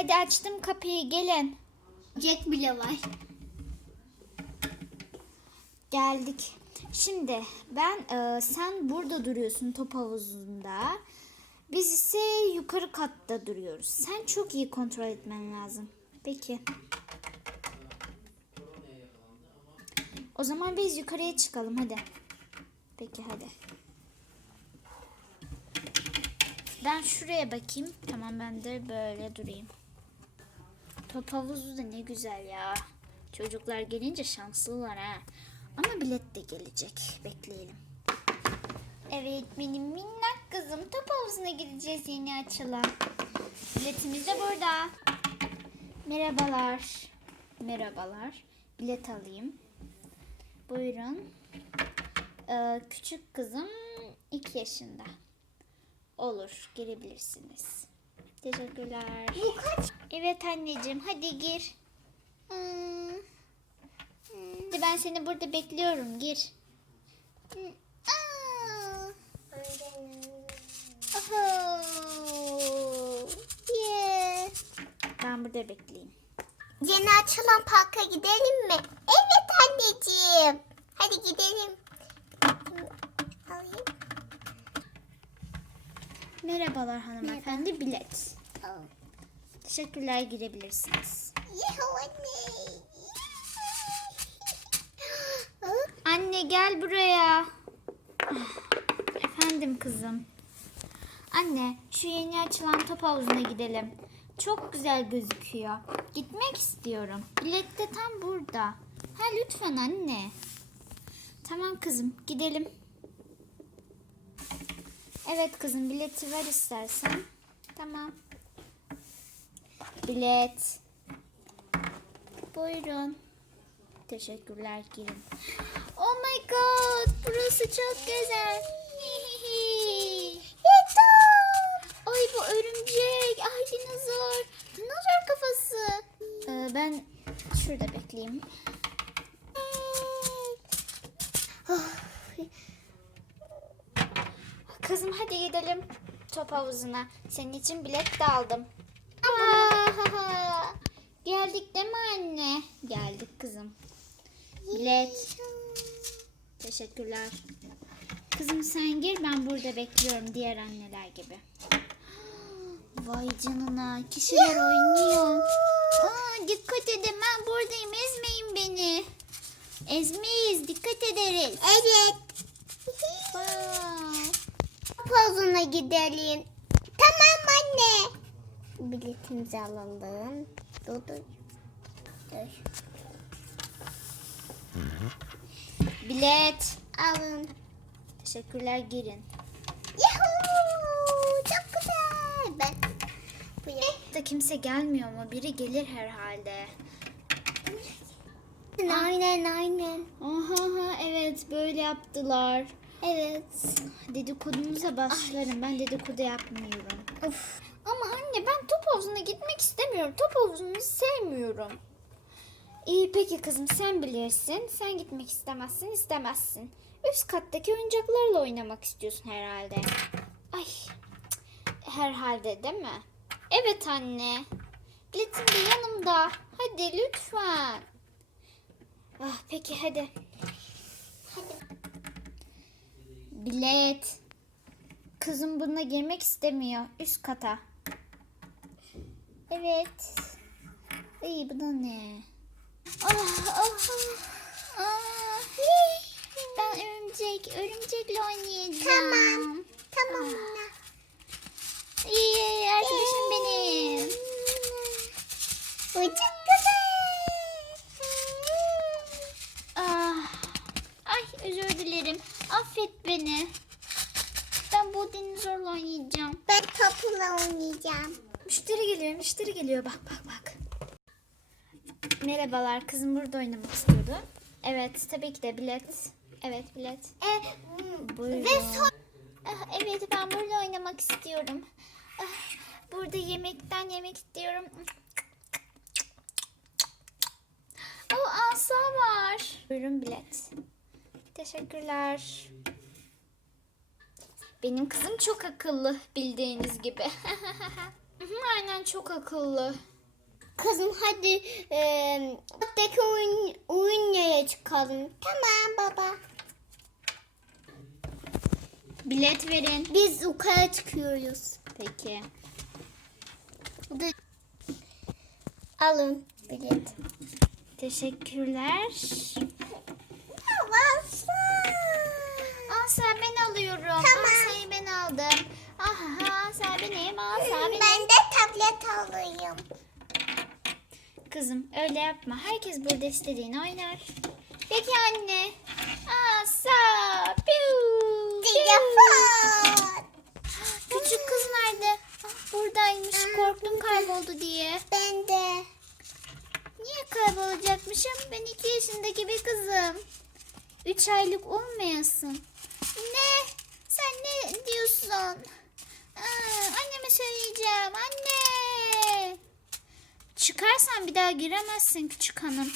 Hadi açtım kapıyı gelin. Jack bile var. Geldik. Şimdi ben e, sen burada duruyorsun top havuzunda. Biz ise yukarı katta duruyoruz. Sen çok iyi kontrol etmen lazım. Peki. O zaman biz yukarıya çıkalım hadi. Peki hadi. Ben şuraya bakayım. Tamam ben de böyle durayım. Top havuzu da ne güzel ya. Çocuklar gelince şanslılar ha. Ama bilet de gelecek. Bekleyelim. Evet benim minnak kızım. Top havuzuna gideceğiz yeni açılan. Biletimiz de burada. Merhabalar. Merhabalar. Bilet alayım. Buyurun. Ee, küçük kızım 2 yaşında. Olur, girebilirsiniz. Teşekkürler. Bu kaç? Evet anneciğim, hadi gir. Hmm. Ben seni burada bekliyorum, gir. Yeah. Ben burada bekleyeyim. Yeni açılan parka gidelim mi? Evet anneciğim. Hadi gidelim. Alayım. Merhabalar hanımefendi, bilet. Oh. Teşekkürler, girebilirsiniz. Anne gel buraya. Efendim kızım. Anne şu yeni açılan top havuzuna gidelim. Çok güzel gözüküyor. Gitmek istiyorum. Bilet de tam burada. Ha lütfen anne. Tamam kızım gidelim. Evet kızım bileti ver istersen. Tamam. Bilet. Buyurun. Teşekkürler girin. Oh my god burası çok güzel. Ay bu örümcek. Ay dinozor. Dinozor kafası. Ee, ben şurada bekleyeyim. Kızım hadi gidelim top havuzuna. Senin için bilet de aldım. Geldik değil mi anne? Geldik kızım. Bilet. Teşekkürler. Kızım sen gir ben burada bekliyorum diğer anneler gibi. Vay canına kişiler oynuyor. Aa, dikkat edin ben buradayım ezmeyin beni. Ezmeyiz dikkat ederiz. Evet. Vay. Pozuna gidelim. Tamam anne. Biletimizi alalım. Dur dur. Dur. Bilet. Alın. Teşekkürler girin. Yuhuu. Çok güzel. Ben bu Da kimse gelmiyor mu? Biri gelir herhalde. Aynen aynen. Aha evet böyle yaptılar. Evet. Dedikodumuza başlarım. Ben dedikodu yapmıyorum. Of. Ama anne ben top havuzuna gitmek istemiyorum. Top havuzunu sevmiyorum. İyi peki kızım sen bilirsin. Sen gitmek istemezsin istemezsin. Üst kattaki oyuncaklarla oynamak istiyorsun herhalde. Ay herhalde değil mi? Evet anne. Biletim de yanımda. Hadi lütfen. Ah, peki hadi. Hadi. Bilet. Kızım bununla girmek istemiyor. Üst kata. Evet. İyi bu da ne? Ah, ah, ah. Ben örümcek, örümcekle oynayacağım. Tamam. Tamam anne. İyi arkadaşım benim. Bu çok güzel. Ah. Ay özür dilerim. Affet beni. Ben bu dinozorla oynayacağım. Ben topla oynayacağım. Müşteri geliyor, müşteri geliyor. Bak bak bak. Merhabalar, kızım burada oynamak istiyordu. Evet, tabii ki de bilet. Evet, bilet. E, Buyurun. ve son Ah, evet, ben burada oynamak istiyorum. Ah, burada yemekten yemek istiyorum. Oh, asa var. Buyurun bilet. Teşekkürler. Benim kızım çok akıllı bildiğiniz gibi. Aynen çok akıllı. Kızım hadi e, oradaki oyun, oyun yere çıkalım. Tamam baba. Bilet verin. Biz yukarı çıkıyoruz. Peki. Alın bilet. Teşekkürler. Havası. Asa ben alıyorum. Tamam. Asayı ben aldım. Aha sen benim. Ben de tablet alayım. Kızım öyle yapma. Herkes burada istediğini oynar. Peki anne. Asa. Piu. Telefon. Küçük kız nerede? Ah, buradaymış. Korktum kayboldu diye. Ben de. Niye kaybolacakmışım? Ben iki yaşındaki bir kızım. Üç aylık olmayasın. Ne? Sen ne diyorsun? Söyleyeceğim. Anne! Çıkarsan bir daha giremezsin küçük hanım.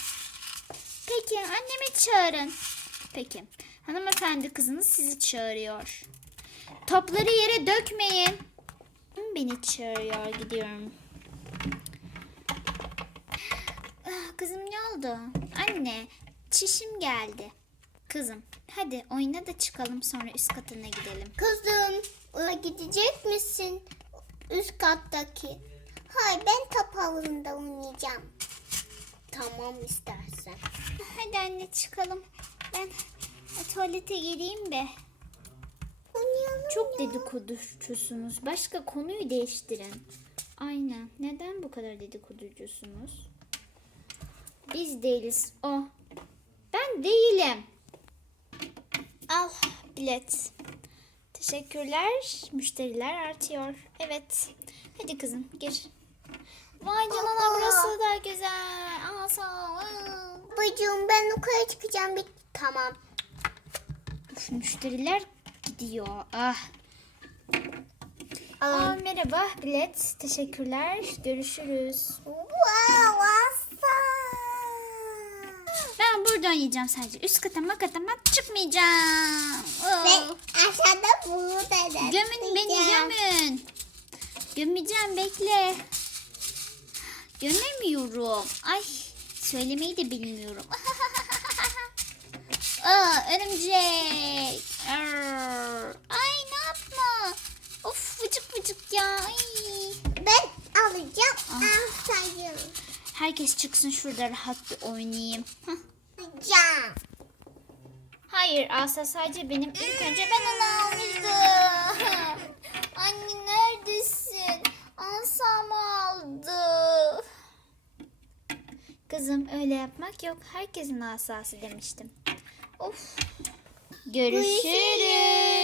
Peki annemi çağırın. Peki. Hanımefendi kızınız sizi çağırıyor. Topları yere dökmeyin. Beni çağırıyor. Gidiyorum. Ah, Kızım ne oldu? Anne, çişim geldi. Kızım, hadi oyuna da çıkalım sonra üst katına gidelim. Kızım, ona gidecek misin? Üst kattaki. Hayır, ben top havuzunda oynayacağım. Tamam istersen. Hadi anne çıkalım. Ben tuvalete gireyim be. Oynayalım. Çok dedikoducusunuz. Başka konuyu değiştirin. Aynen. Neden bu kadar dedikoducusunuz? Biz değiliz. O. Ben değilim. Al bilet. Teşekkürler. Müşteriler artıyor. Evet. Hadi kızım gir. Vay canına Aa. burası da güzel. Aa sağ ol. Babacığım ben yukarı çıkacağım. Bir... Tamam. Uf, müşteriler gidiyor. Ah. Aa, merhaba bilet. Teşekkürler. Görüşürüz. wow. Ben burada oynayacağım sadece. Üst kata makatama çıkmayacağım. Oh. Ben aşağıda burada Gömün beni gömün. Gömeceğim bekle. Gömemiyorum. Ay söylemeyi de bilmiyorum. Aa, örümcek. Arr. Ay ne yapma. Of vıcık vıcık ya. Ay. Ben alacağım. Ah. Alsayım. Herkes çıksın şurada rahat bir oynayayım. Hah. Hayır Asa sadece benim. İlk önce ben onu almıştım. Anne neredesin? Asa mı aldı? Kızım öyle yapmak yok. Herkesin asası demiştim. Of. Görüşürüz.